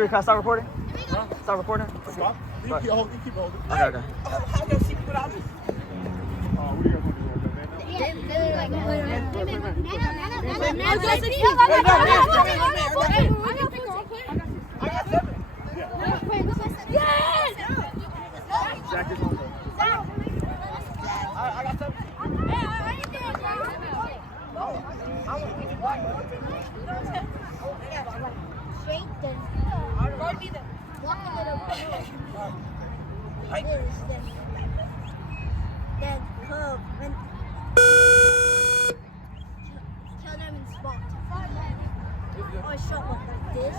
Drew, can I start recording? Huh? Start recording? Stop. You keep holding. You keep holding. Okay, okay. How does she put out this? What do you guys want to do? I got 7. Yes! Zach is on the. I got 7. Then curve and kill them in spot. Or shot like this.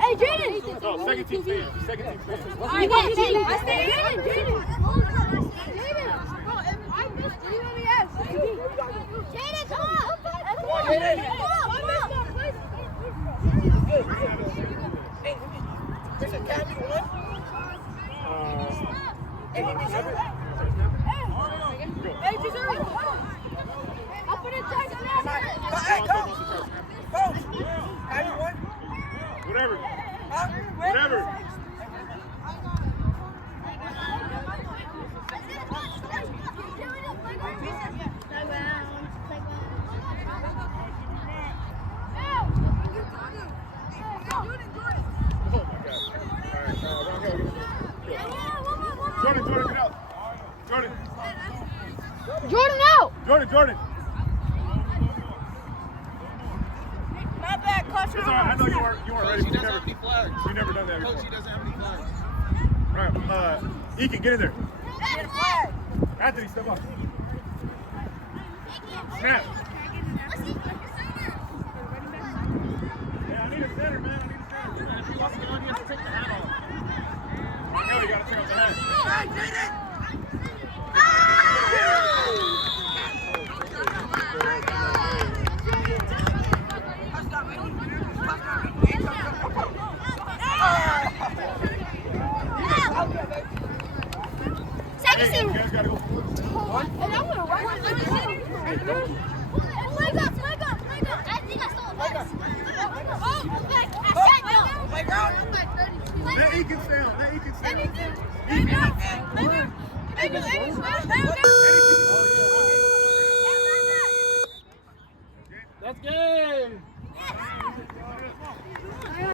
Hey, Jaden! No, second team stand. Second team stand. I got Jaden! Jaden! Bro, if I missed, you know me yes. Jaden, come on! Come on, Jaden! Hey, there's a cabin one. Hey, Deserve! I'll put it tight now! Hey, coach! Coach! Cabin one? Whatever. Whatever. Jordan, get out. Jordan. Jordan out! Jordan. Not bad, coach. It's all right. I know you weren't ready. She doesn't have any flags. You never done that before. Coach, she doesn't have any flags. All right, Ekin, get in there. Anthony, step up. Snap. Yeah, I need a center, man. If he wants to go in, he has to take the hat off. I know he got to take off the hat. Hey, Jaden! Second team. You guys got to go. And I'm gonna run one. Leg up. I think I saw a pass. Let Ekin down. That's good.